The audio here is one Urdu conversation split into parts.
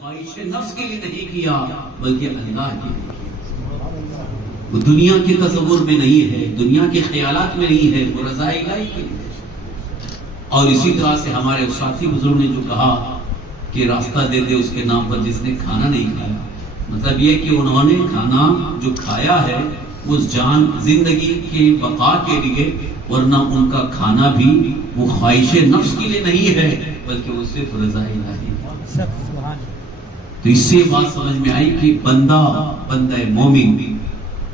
خواہش نفس کے لیے نہیں کیا بلکہ اللہ کے لیے کیا. وہ دنیا کے تصور میں نہیں ہے، دنیا کے خیالات میں نہیں ہے، وہ رضا الہی کے لیے. اور اسی طرح سے ہمارے ساتھی بزرگ نے جو کہا کہ راستہ دے دے اس کے نام پر جس نے کھانا نہیں کھایا، مطلب یہ کہ انہوں نے کھانا جو کھایا ہے اس جان زندگی کے بقا کے لیے، ورنہ ان کا کھانا بھی وہ خواہش نفس کے لیے نہیں ہے بلکہ وہ صرف رضا الہی. تو اس سے بات سمجھ میں آئی کہ بندہ مومن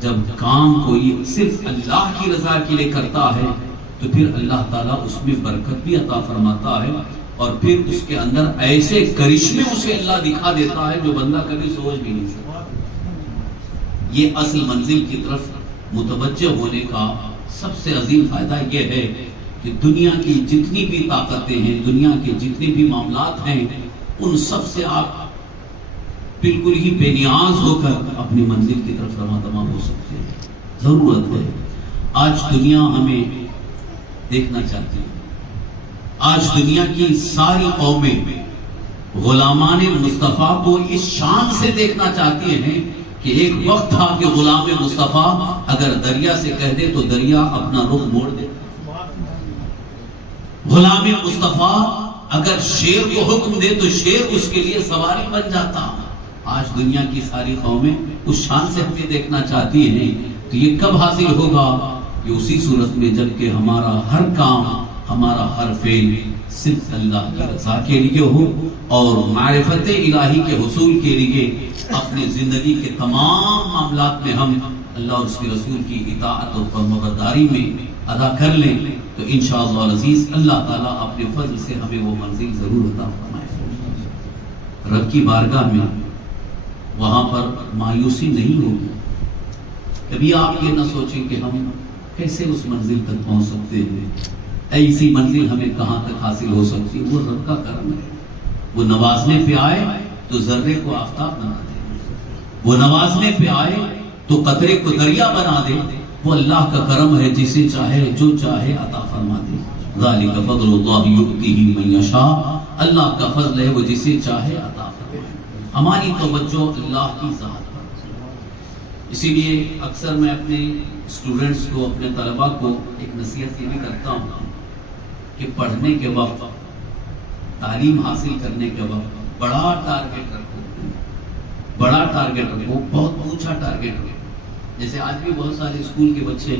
جب کام کو یہ صرف اللہ کی رضا کے لیے کرتا ہے تو پھر اللہ تعالیٰ اس میں برکت بھی عطا فرماتا ہے، اور پھر اس کے اندر ایسے کرشمے اسے اللہ دکھا دیتا ہے جو بندہ کبھی سوچ بھی نہیں سکتا. یہ اصل منزل کی طرف متوجہ ہونے کا سب سے عظیم فائدہ یہ ہے کہ دنیا کی جتنی بھی طاقتیں ہیں، دنیا کے جتنے بھی معاملات ہیں، ان سب سے آپ بالکل ہی بے نیاز ہو کر اپنی منزل کی طرف رواں تمام ہو سکتے ہیں. ضرورت ہے. آج دنیا ہمیں دیکھنا چاہتی ہے. آج دنیا کی ساری قومیں غلامان مصطفیٰ کو اس شان سے دیکھنا چاہتی ہیں کہ ایک وقت تھا کہ غلام مصطفیٰ اگر دریا سے کہہ دے تو دریا اپنا رخ موڑ دے. غلام مصطفیٰ اگر شیر کو حکم دے تو شیر اس کے لیے سواری بن جاتا. آج دنیا کی ساری قومیں اس شان سے ہمیں دیکھنا چاہتی ہیں. تو یہ کب حاصل ہوگا؟ کہ اسی صورت میں جب کہ ہمارا ہر کام، ہمارا ہر فعل صرف اللہ کی رضا کے لیے ہو اور معرفت الہی کے حصول کے لیے اپنے زندگی کے تمام معاملات میں ہم اللہ اور اس کے رسول کی اطاعت اور فرمانبرداری میں ادا کر لیں تو انشاءاللہ العزیز اللہ تعالیٰ اپنے فضل سے ہمیں وہ منزل ضرور عطا فرمائے. رب کی بارگاہ میں وہاں پر مایوسی نہیں ہوگی. کبھی آپ یہ نہ سوچیں کہ ہم کیسے اس منزل تک پہنچ سکتے ہیں، ایسی منزل ہمیں کہاں تک حاصل ہو سکتی ہے. وہ رب کا کرم ہے. وہ نوازنے پہ آئے تو ذرے کو آفتاب بنا دے، وہ نوازنے پہ آئے تو قطرے کو دریا بنا دے. وہ اللہ کا کرم ہے، جسے چاہے جو چاہے عطا فرما دے. ذالک فضل اللہ یؤتیہ من یشاء. اللہ کا فضل ہے، وہ جسے چاہے عطا فرمائے. ہماری توجہ اللہ کی ذات پر. اسی لیے اکثر میں اپنے اسٹوڈنٹس کو، اپنے طلباء کو ایک نصیحت یہ بھی کرتا ہوں کہ پڑھنے کے وقت، تعلیم حاصل کرنے کے وقت بڑا ٹارگیٹ رکھو، بڑا ٹارگیٹ رکھو، بہت اونچا ٹارگیٹ رکھو. جیسے آج بھی بہت سارے اسکول کے بچے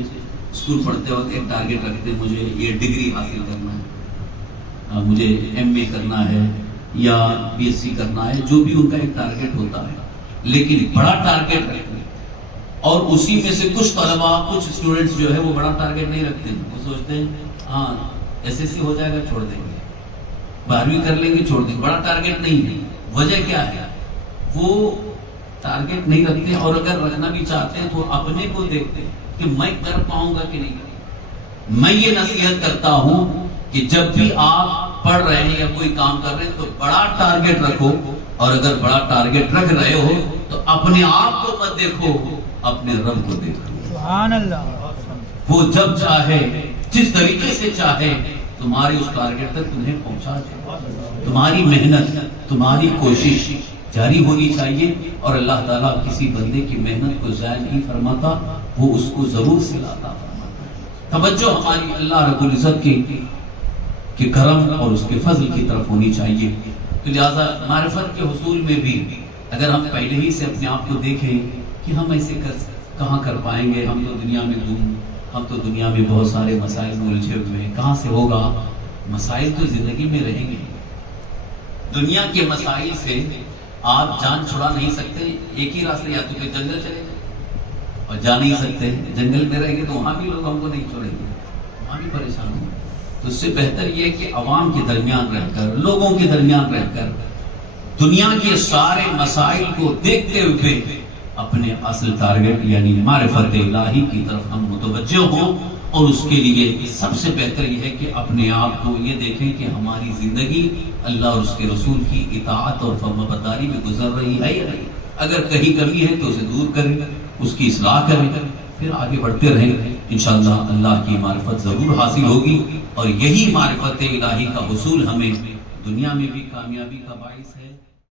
اسکول پڑھتے وقت ایک ٹارگیٹ رکھتے ہیں، مجھے یہ ڈگری حاصل کرنا ہے، مجھے ایم اے کرنا ہے یا بی ایس سی کرنا ہے، جو بھی ان کا ایک ٹارگیٹ ہوتا ہے. لیکن بڑا ٹارگیٹ رکھتے ہیں اور اسی میں سے کچھ طلباء، کچھ اسٹوڈنٹس جو ہے وہ بڑا ٹارگیٹ نہیں رکھتے. وہ سوچتے ہیں ہاں ایس ایس سی ہو جائے گا چھوڑ دیں گے، 12ویں کر لیں گے چھوڑ دیں گے. بڑا ٹارگیٹ نہیں ہے. وجہ کیا ہے؟ وہ ٹارگیٹ نہیں رکھتے، اور اگر رکھنا بھی چاہتے ہیں تو اپنے کو دیکھتے ہیں کہ میں کر پاؤں گا کہ نہیں. میں یہ نصیحت کرتا ہوں کہ جب بھی آپ پڑھ رہے ہیں یا کوئی کام کر رہے ہیں تو بڑا ٹارگیٹ رکھو، اور اگر بڑا ٹارگیٹ رکھ رہے ہو تو اپنے آپ کو مت دیکھو، اپنے رب کو دیکھو. سبحان اللہ. وہ جب چاہے، جس طریقے سے چاہے تمہاری اس ٹارگیٹ تک تمہیں پہنچا دے. تمہاری محنت، تمہاری کوشش جاری ہونی چاہیے، اور اللہ تعالیٰ کسی بندے کی محنت کو ضائع نہیں فرماتا، وہ اس کو ضرور صلاح فرماتا ہے. توجہ ہماری اللہ رب العزت کے کرم اور اس کے فضل کی طرف ہونی چاہیے. تو لہٰذا معرفت کے حصول میں بھی اگر ہم پہلے ہی سے اپنے آپ کو دیکھیں کہ ہم ایسے کہاں کر پائیں گے، ہم تو دنیا میں ہم تو دنیا میں بہت سارے مسائل میں الجھے ہوئے ہیں، کہاں سے ہوگا؟ مسائل تو زندگی میں رہیں گے. دنیا کے مسائل سے آپ جان چھڑا نہیں سکتے. ایک ہی راستہ، یا تو کہ جنگل چلے جائیں، اور جا نہیں سکتے جنگل میں رہیں گے تو وہاں بھی لوگ ہم کو نہیں چھوڑیں گے، وہاں بھی پریشان ہوں گے. تو اس سے بہتر یہ کہ عوام کے درمیان رہ کر، لوگوں کے درمیان رہ کر دنیا کے سارے مسائل کو دیکھتے ہوئے اپنے اصل ٹارگیٹ یعنی معرفت الہی کی طرف ہم متوجہ ہوں. اور اس کے لیے سب سے بہتر یہ ہے کہ اپنے آپ کو یہ دیکھیں کہ ہماری زندگی اللہ اور اس کے رسول کی اطاعت اور فرمانبرداری میں گزر رہی ہے یا نہیں. اگر کہیں کمی ہے تو اسے دور کریں، اس کی اصلاح کریں، پھر آگے بڑھتے رہیں. انشاءاللہ اللہ کی معرفت ضرور حاصل ہوگی، اور یہی معرفت الہی کا حصول ہمیں دنیا میں بھی کامیابی کا باعث ہے.